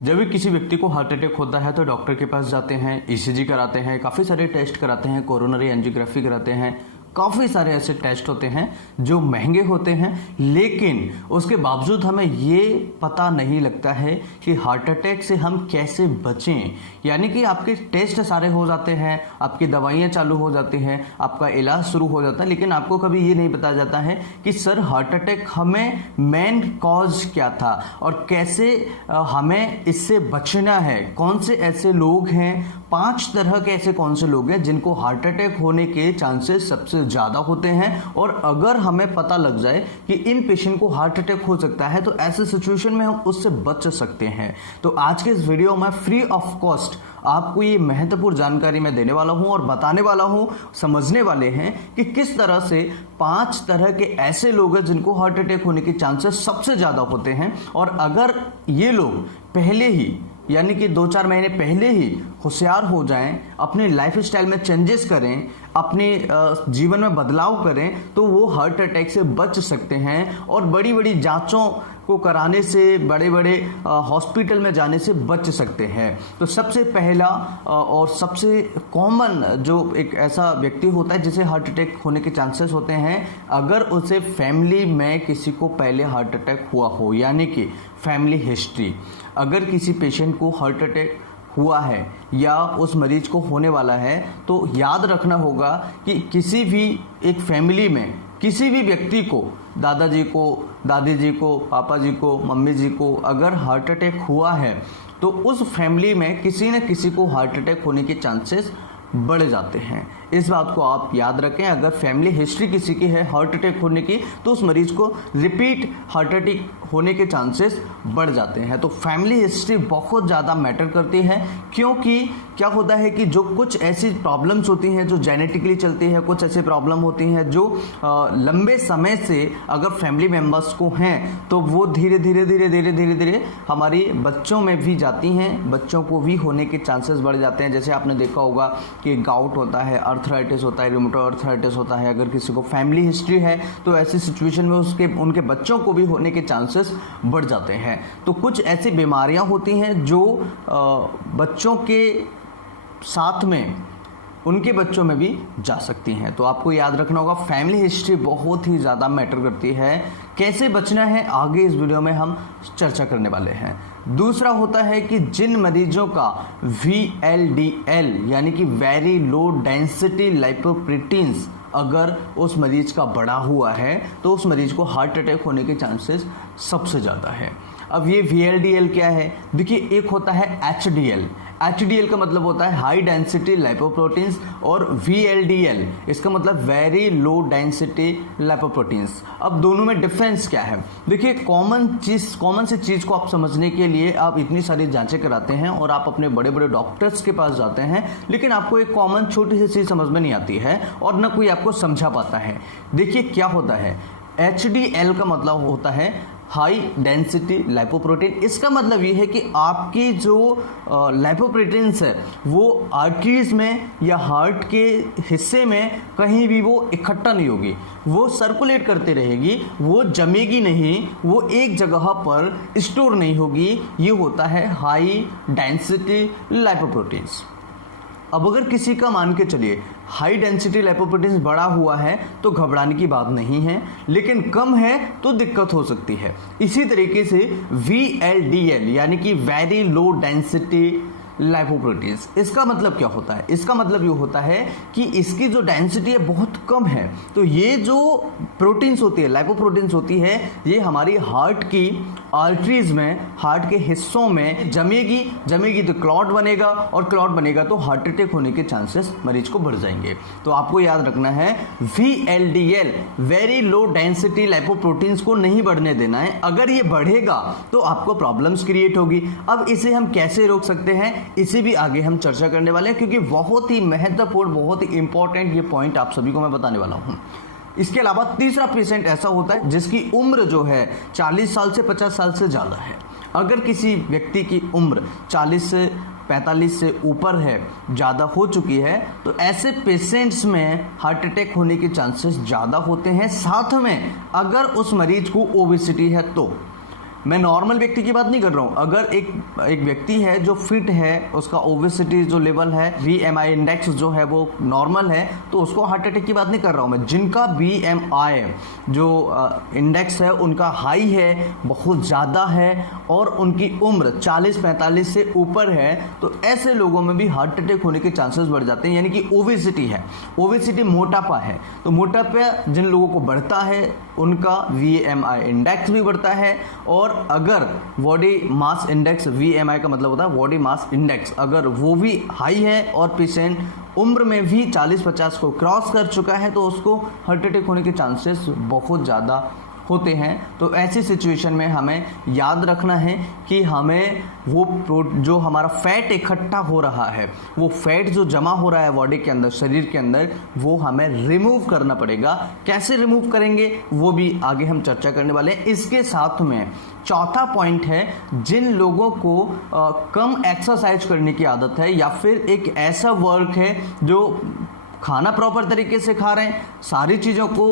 जब भी किसी व्यक्ति को हार्ट अटैक होता है तो डॉक्टर के पास जाते हैं, ईसीजी कराते हैं, काफ़ी सारे टेस्ट कराते हैं, कोरोनरी एंजियोग्राफी कराते हैं, काफ़ी सारे ऐसे टेस्ट होते हैं जो महंगे होते हैं। लेकिन उसके बावजूद हमें ये पता नहीं लगता है कि हार्ट अटैक से हम कैसे बचें। यानी कि आपके टेस्ट सारे हो जाते हैं, आपकी दवाइयाँ चालू हो जाती हैं, आपका इलाज शुरू हो जाता है, लेकिन आपको कभी ये नहीं बताया जाता है कि सर हार्ट अटैक हमें मेन कॉज क्या था और कैसे हमें इससे बचना है। कौन से ऐसे लोग हैं, 5 तरह के ऐसे कौन से लोग हैं जिनको हार्ट अटैक होने के चांसेस सबसे ज़्यादा होते हैं। और अगर हमें पता लग जाए कि इन पेशेंट को हार्ट अटैक हो सकता है तो ऐसे सिचुएशन में हम उससे बच सकते हैं। तो आज के इस वीडियो में फ्री ऑफ कॉस्ट आपको ये महत्वपूर्ण जानकारी मैं देने वाला हूं और बताने वाला हूं, समझने वाले हैं कि किस तरह से 5 तरह के ऐसे लोग हैं जिनको हार्ट अटैक होने के चांसेस सबसे ज़्यादा होते हैं। और अगर ये लोग पहले ही यानी कि 2-4 महीने पहले ही होशियार हो जाएं, अपने लाइफस्टाइल में चेंजेस करें, अपने जीवन में बदलाव करें, तो वो हार्ट अटैक से बच सकते हैं और बड़ी बड़ी जांचों को कराने से, बड़े बड़े हॉस्पिटल में जाने से बच सकते हैं। तो सबसे पहला और सबसे कॉमन जो एक ऐसा व्यक्ति होता है जिसे हार्ट अटैक होने के चांसेस होते हैं, अगर उसे फैमिली में किसी को पहले हार्ट अटैक हुआ हो, यानी कि फैमिली हिस्ट्री। अगर किसी पेशेंट को हार्ट अटैक हुआ है या उस मरीज को होने वाला है तो याद रखना होगा कि किसी भी एक फैमिली में किसी भी व्यक्ति को, दादाजी को, दादी जी को, पापा जी को, मम्मी जी को अगर हार्ट अटैक हुआ है तो उस फैमिली में किसी न किसी को हार्ट अटैक होने के चांसेस बढ़ जाते हैं। इस बात को आप याद रखें। अगर फैमिली हिस्ट्री किसी की है हार्ट अटैक होने की तो उस मरीज को रिपीट हार्ट अटैक होने के चांसेस बढ़ जाते हैं। तो फैमिली हिस्ट्री बहुत ज़्यादा मैटर करती है, क्योंकि क्या होता है कि जो कुछ ऐसी प्रॉब्लम्स होती हैं जो जेनेटिकली चलती है, कुछ ऐसी प्रॉब्लम होती हैं जो लंबे समय से अगर फैमिली मेम्बर्स को हैं तो वो धीरे धीरे हमारी बच्चों में भी जाती हैं, बच्चों को भी होने के चांसेस बढ़ जाते हैं। जैसे आपने देखा होगा कि गाउट होता है, अर्थराइटिस होता है, रूमेटॉइड अर्थराइटिस होता है। अगर किसी को फैमिली हिस्ट्री है तो ऐसी सिचुएशन में उनके बच्चों को भी होने के चांसेस बढ़ जाते हैं। तो कुछ ऐसी बीमारियां होती हैं जो बच्चों के साथ में उनके बच्चों में भी जा सकती हैं। तो आपको याद रखना होगा फैमिली हिस्ट्री बहुत ही ज़्यादा मैटर करती है। कैसे बचना है आगे इस वीडियो में हम चर्चा करने वाले हैं। दूसरा होता है कि जिन मरीजों का VLDL यानी कि वेरी लो डेंसिटी लाइपोप्रोटीन्स अगर उस मरीज का बढ़ा हुआ है तो उस मरीज को हार्ट अटैक होने के चांसेस सबसे ज़्यादा है। अब ये VLDL क्या है? देखिए, एक होता है HDL का मतलब होता है हाई डेंसिटी लाइपोप्रोटीन्स और VLDL इसका मतलब वेरी लो डेंसिटी लाइपोप्रोटीन्स। अब दोनों में डिफरेंस क्या है? देखिए, कॉमन सी चीज़ को आप समझने के लिए आप इतनी सारी जांचें कराते हैं और आप अपने बड़े बड़े डॉक्टर्स के पास जाते हैं, लेकिन आपको एक कॉमन छोटी सी चीज़ समझ में नहीं आती है और न कोई आपको समझा पाता है। देखिए क्या होता है, HDL का मतलब होता है हाई डेंसिटी लाइपोप्रोटीन। इसका मतलब ये है कि आपकी जो लाइपोप्रोटीन्स है वो आर्टरीज में या हार्ट के हिस्से में कहीं भी वो इकट्ठा नहीं होगी, वो सर्कुलेट करती रहेगी, वो जमेगी नहीं, वो एक जगह पर स्टोर नहीं होगी। ये होता है हाई डेंसिटी लाइपोप्रोटीन्स। अब अगर किसी का मान के चलिए हाई डेंसिटी लाइपोप्रोटीन्स बढ़ा हुआ है तो घबराने की बात नहीं है, लेकिन कम है तो दिक्कत हो सकती है। इसी तरीके से VLDL यानी कि वेरी लो डेंसिटी लाइपोप्रोटीन्स, इसका मतलब क्या होता है? इसका मतलब ये होता है कि इसकी जो डेंसिटी है बहुत कम है। तो ये जो प्रोटीन्स होती है, लाइपोप्रोटीन्स होती है, ये हमारी हार्ट की आर्टरीज में, हार्ट के हिस्सों में जमेगी तो क्लॉट बनेगा और क्लॉट बनेगा तो हार्ट अटैक होने के चांसेस मरीज को बढ़ जाएंगे। तो आपको याद रखना है VLDL very low density lipoproteins को नहीं बढ़ने देना है। अगर ये बढ़ेगा तो आपको प्रॉब्लम्स क्रिएट होगी। अब इसे हम कैसे रोक सकते हैं, इसे भी आगे हम चर्चा करने वाले हैं, क्योंकि बहुत ही महत्वपूर्ण, बहुत ही इंपॉर्टेंट ये पॉइंट आप सभी को मैं बताने वाला हूं। इसके अलावा तीसरा पेशेंट ऐसा होता है जिसकी उम्र जो है 40 साल से 50 साल से ज़्यादा है। अगर किसी व्यक्ति की उम्र 40 से 45 से ऊपर है, ज़्यादा हो चुकी है, तो ऐसे पेशेंट्स में हार्ट अटैक होने के चांसेस ज़्यादा होते हैं। साथ में अगर उस मरीज को ओबेसिटी है तो मैं नॉर्मल व्यक्ति की बात नहीं कर रहा हूँ। अगर एक व्यक्ति है जो फिट है, उसका ओबेसिटी जो लेवल है, VMI इंडेक्स जो है वो नॉर्मल है, तो उसको हार्ट अटैक की बात नहीं कर रहा हूँ मैं। जिनका BMI जो इंडेक्स है उनका हाई है, बहुत ज़्यादा है, और उनकी उम्र 40-45 से ऊपर है, तो ऐसे लोगों में भी हार्ट अटैक होने के चांसेस बढ़ जाते हैं। यानी कि ओबेसिटी है, ओबेसिटी मोटापा है, तो मोटापा जिन लोगों को बढ़ता है उनका VMI इंडेक्स भी बढ़ता है। और अगर बॉडी मास इंडेक्स, VMI का मतलब होता है बॉडी मास इंडेक्स, अगर वो भी हाई है और पेशेंट उम्र में भी 40-50 को क्रॉस कर चुका है, तो उसको हार्ट अटैक होने के चांसेस बहुत ज़्यादा होते हैं। तो ऐसी सिचुएशन में हमें याद रखना है कि हमें वो जो हमारा फैट इकट्ठा हो रहा है, वो फैट जो जमा हो रहा है बॉडी के अंदर, शरीर के अंदर, वो हमें रिमूव करना पड़ेगा। कैसे रिमूव करेंगे वो भी आगे हम चर्चा करने वाले हैं। इसके साथ में चौथा पॉइंट है, जिन लोगों को कम एक्सरसाइज करने की आदत है, या फिर एक ऐसा वर्क है जो खाना प्रॉपर तरीके से खा रहे हैं, सारी चीज़ों को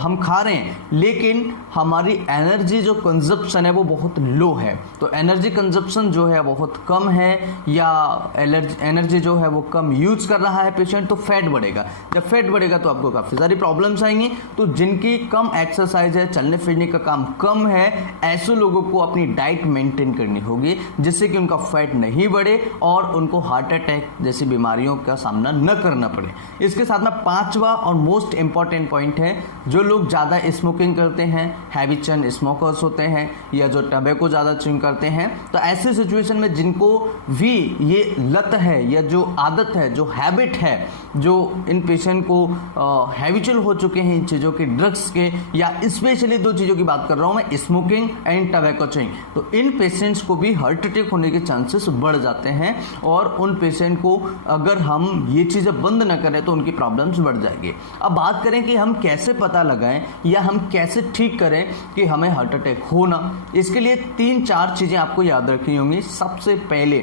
हम खा रहे हैं, लेकिन हमारी एनर्जी जो कंजप्शन है वो बहुत लो है। तो एनर्जी कंजप्शन जो है बहुत कम है, या एनर्जी जो है वो कम यूज कर रहा है पेशेंट, तो फैट बढ़ेगा। जब फैट बढ़ेगा तो आपको काफ़ी सारी प्रॉब्लम्स आएंगी। तो जिनकी कम एक्सरसाइज है, चलने फिरने का काम कम है, ऐसे लोगों को अपनी डाइट मेंटेन करनी होगी, जिससे कि उनका फैट नहीं बढ़े और उनको हार्ट अटैक जैसी बीमारियों का सामना न करना पड़े। इसके साथ में पांचवा और मोस्ट इंपॉर्टेंट पॉइंट है, जो लोग ज़्यादा स्मोकिंग करते हैं, हैबिचुअल स्मोकर्स होते हैं, या जो टबैको ज़्यादा च्यूइंग करते हैं, तो ऐसे सिचुएशन में जिनको भी ये लत है या जो आदत है, जो हैबिट है, जो इन पेशेंट को हैबिचुअल हो चुके हैं इन चीज़ों के, ड्रग्स के, या स्पेशली दो चीज़ों की बात कर रहा हूँ मैं, स्मोकिंग एंड टबैको च्यूइंग, तो इन पेशेंट्स को भी हार्ट अटैक होने के चांसेस बढ़ जाते हैं। और उन पेशेंट को अगर हम ये चीज़ें बंद न करें तो उनकी प्रॉब्लम्स बढ़ जाएगी। अब बात करें कि हम कैसे पता लगाएं या हम कैसे ठीक करें कि हमें हार्ट अटैक होना। इसके लिए 3-4 चीज़ें आपको याद रखनी होंगी। सबसे पहले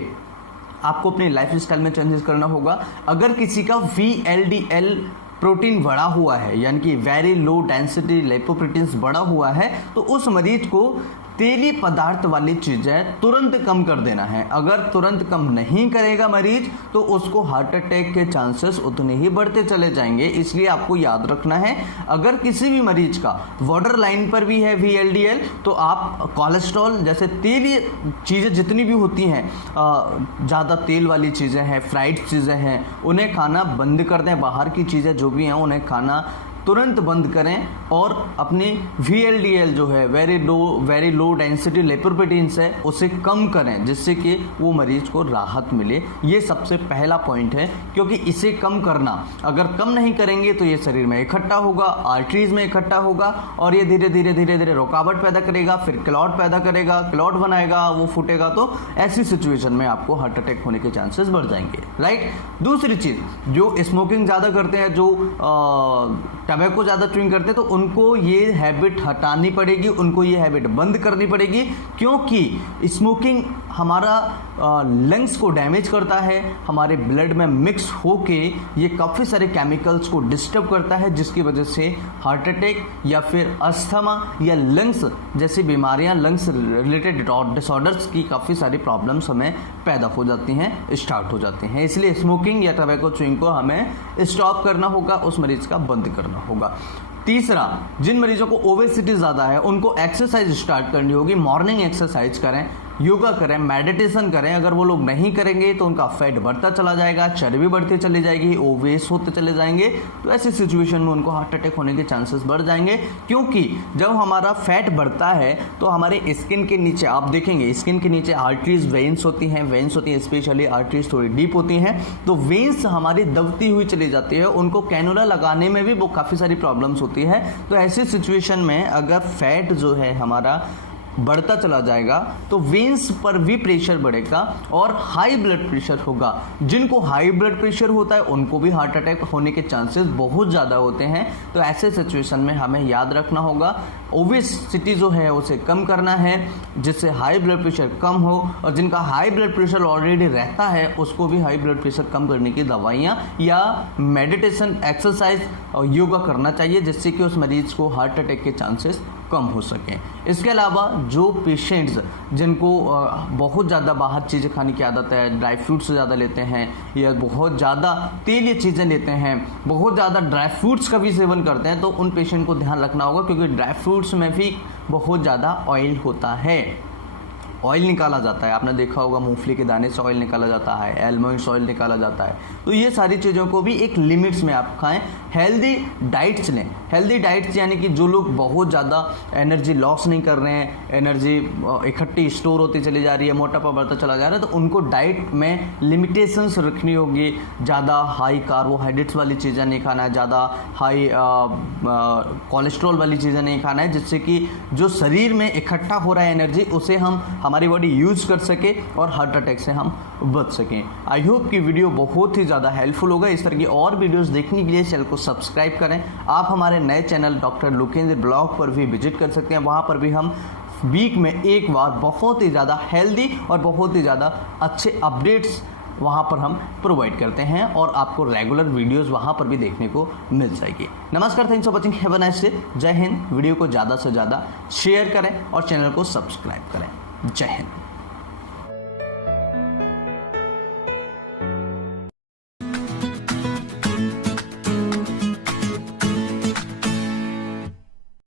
आपको अपनी लाइफ स्टाइल में चेंजेस करना होगा। अगर किसी का VLDL प्रोटीन बढ़ा हुआ है, यानी कि वेरी लो डेंसिटी लिपोप्रोटीन्स बढ़ा हुआ है, तो उस मरीज को तेली पदार्थ वाली चीज़ें तुरंत कम कर देना है। अगर तुरंत कम नहीं करेगा मरीज, तो उसको हार्ट अटैक के चांसेस उतने ही बढ़ते चले जाएंगे। इसलिए आपको याद रखना है, अगर किसी भी मरीज का बॉर्डर लाइन पर भी है VLDL, तो आप कोलेस्ट्रॉल जैसे तेली चीज़ें जितनी भी होती हैं, ज़्यादा तेल वाली चीज़ें हैं, फ्राइड चीज़ें हैं, उन्हें खाना बंद कर दें। बाहर की चीज़ें जो भी हैं उन्हें खाना तुरंत बंद करें, और अपनी VLDL जो है वेरी लो डेंसिटी लिपोप्रोटीन्स है, उसे कम करें, जिससे कि वो मरीज को राहत मिले। ये सबसे पहला पॉइंट है, क्योंकि इसे कम करना, अगर कम नहीं करेंगे तो ये शरीर में इकट्ठा होगा, आर्टरीज में इकट्ठा होगा, और ये धीरे धीरे रुकावट पैदा करेगा, फिर क्लॉट पैदा करेगा, क्लॉट बनाएगा, वो फूटेगा, तो ऐसी सिचुएशन में आपको हार्ट अटैक होने के चांसेस बढ़ जाएंगे, राइट। दूसरी चीज़, जो स्मोकिंग ज़्यादा करते हैं, जो टबैको ज़्यादा च्यूइंग करते हैं, तो उनको ये हैबिट हटानी पड़ेगी, उनको ये हैबिट बंद करनी पड़ेगी, क्योंकि स्मोकिंग हमारा लंग्स को डैमेज करता है, हमारे ब्लड में मिक्स होके ये काफ़ी सारे केमिकल्स को डिस्टर्ब करता है, जिसकी वजह से हार्ट अटैक या फिर अस्थमा या लंग्स जैसी बीमारियां, लंग्स रिलेटेड डिसऑर्डर्स की काफ़ी सारी प्रॉब्लम्स हमें पैदा हो जाती हैं, स्टार्ट हो जाती हैं। इसलिए स्मोकिंग या टबैको च्यूइंग को हमें स्टॉप करना होगा, उस मरीज का बंद करना होगा। तीसरा, जिन मरीजों को ओबेसिटी ज़्यादा है उनको एक्सरसाइज स्टार्ट करनी होगी। मॉर्निंग एक्सरसाइज करें, योगा करें, मेडिटेशन करें। अगर वो लोग नहीं करेंगे तो उनका फैट बढ़ता चला जाएगा, चर्बी बढ़ती चली जाएगी, ओवेस होते चले जाएंगे, तो ऐसी सिचुएशन में उनको हार्ट अटैक होने के चांसेस बढ़ जाएंगे। क्योंकि जब हमारा फैट बढ़ता है तो हमारे स्किन के नीचे, आप देखेंगे स्किन के नीचे आर्टरीज, वेन्स होती हैं, स्पेशली आर्टरीज थोड़ी डीप होती हैं, तो वेन्स हमारी दबती हुई चली जाती है, उनको कैनुला लगाने में भी वो काफ़ी सारी प्रॉब्लम्स होती है। तो ऐसी सिचुएशन में अगर फैट जो है हमारा बढ़ता चला जाएगा तो वेन्स पर भी प्रेशर बढ़ेगा और हाई ब्लड प्रेशर होगा। जिनको हाई ब्लड प्रेशर होता है उनको भी हार्ट अटैक होने के चांसेस बहुत ज़्यादा होते हैं। तो ऐसे सिचुएशन में हमें याद रखना होगा, ओबेसिटी जो है उसे कम करना है, जिससे हाई ब्लड प्रेशर कम हो, और जिनका हाई ब्लड प्रेशर ऑलरेडी रहता है उसको भी हाई ब्लड प्रेशर कम करने की दवाइयाँ या मेडिटेशन, एक्सरसाइज और योगा करना चाहिए, जिससे कि उस मरीज को हार्ट अटैक के चांसेस कम हो सकें। इसके अलावा जो पेशेंट्स जिनको बहुत ज़्यादा बाहर चीज़ें खाने की आदत है, ड्राई फ्रूट्स ज़्यादा लेते हैं या बहुत ज़्यादा तेलीय चीज़ें लेते हैं, बहुत ज़्यादा ड्राई फ्रूट्स का भी सेवन करते हैं, तो उन पेशेंट को ध्यान रखना होगा, क्योंकि ड्राई फ्रूट्स में भी बहुत ज़्यादा ऑयल होता है। ऑयल निकाला जाता है, आपने देखा होगा मूंगफली के दाने से ऑयल निकाला जाता है, एलमंड्स ऑयल निकाला जाता है। तो ये सारी चीज़ों को भी एक लिमिट्स में आप खाएं। हेल्दी डाइट्स लें। हेल्दी डाइट्स यानी कि जो लोग बहुत ज़्यादा एनर्जी लॉस नहीं कर रहे हैं, एनर्जी इकट्ठी स्टोर होती चली जा रही है, मोटापा बढ़ता चला जा रहा है, तो उनको डाइट में लिमिटेशंस रखनी होगी। ज़्यादा हाई कार्बोहाइड्रेट्स वाली चीज़ें नहीं खाना है, ज़्यादा हाई कोलेस्ट्रॉल वाली चीज़ें नहीं खाना है, जिससे कि जो शरीर में इकट्ठा हो रहा है एनर्जी, उसे हम हमारी बॉडी यूज कर सके और हार्ट अटैक से हम बच सकें। आई होप कि वीडियो बहुत ही ज़्यादा हेल्पफुल होगा। इस तरह की और वीडियोस देखने के लिए चैनल को सब्सक्राइब करें। आप हमारे नए चैनल डॉक्टर लोकेंद्र ब्लॉग पर भी विजिट कर सकते हैं। वहाँ पर भी हम वीक में एक बार बहुत ही ज़्यादा हेल्दी और बहुत ही ज़्यादा अच्छे अपडेट्स वहाँ पर हम प्रोवाइड करते हैं और आपको रेगुलर वीडियोस वहाँ पर भी देखने को मिल जाएगी। नमस्कार, thanks for watching, have a nice day. जय हिंद। वीडियो को ज़्यादा से ज़्यादा शेयर करें और चैनल को सब्सक्राइब करें। जय हिंद।